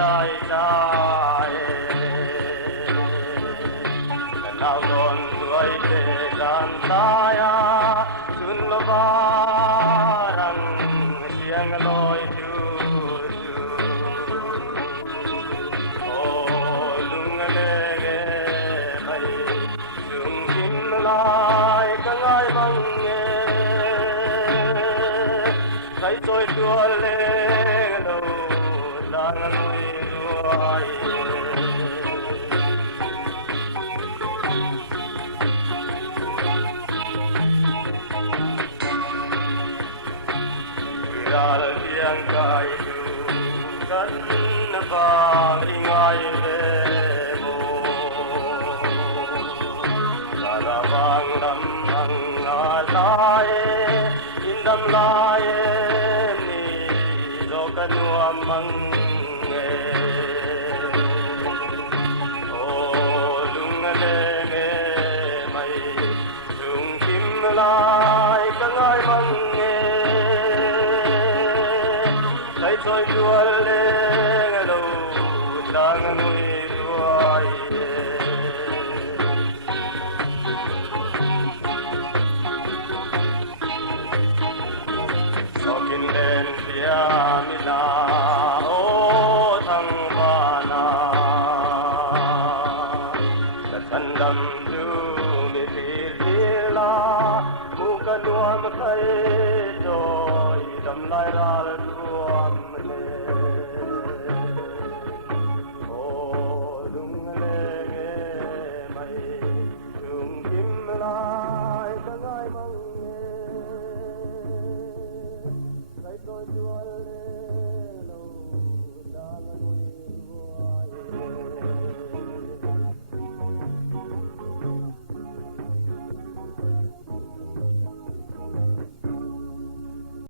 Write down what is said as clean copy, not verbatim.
lai lai lao đồn đuôi để đàn taya sun lo ba răng siang loi tu o lung le ge mai sung kim lai ka ngai mang nghe thấy tôi đua lên đâu đang nuôi nuôi Al tiếng cài du cất vang đi ngay về mồ là vang đầm hằng lai in đầm lai ni do cần nuông măng nghe ô lung lê nghe mày lung kim lai cả ngay măng nghe thấy tôi đua lên đâu đang nuôi đuôi sau khi lên phía mina ô thằng ba na đất thân đầm du mi phi la mu cả đua mà thấy rồi đầm lại ra đua lai ka ngai mang nghe thấy tôi chúa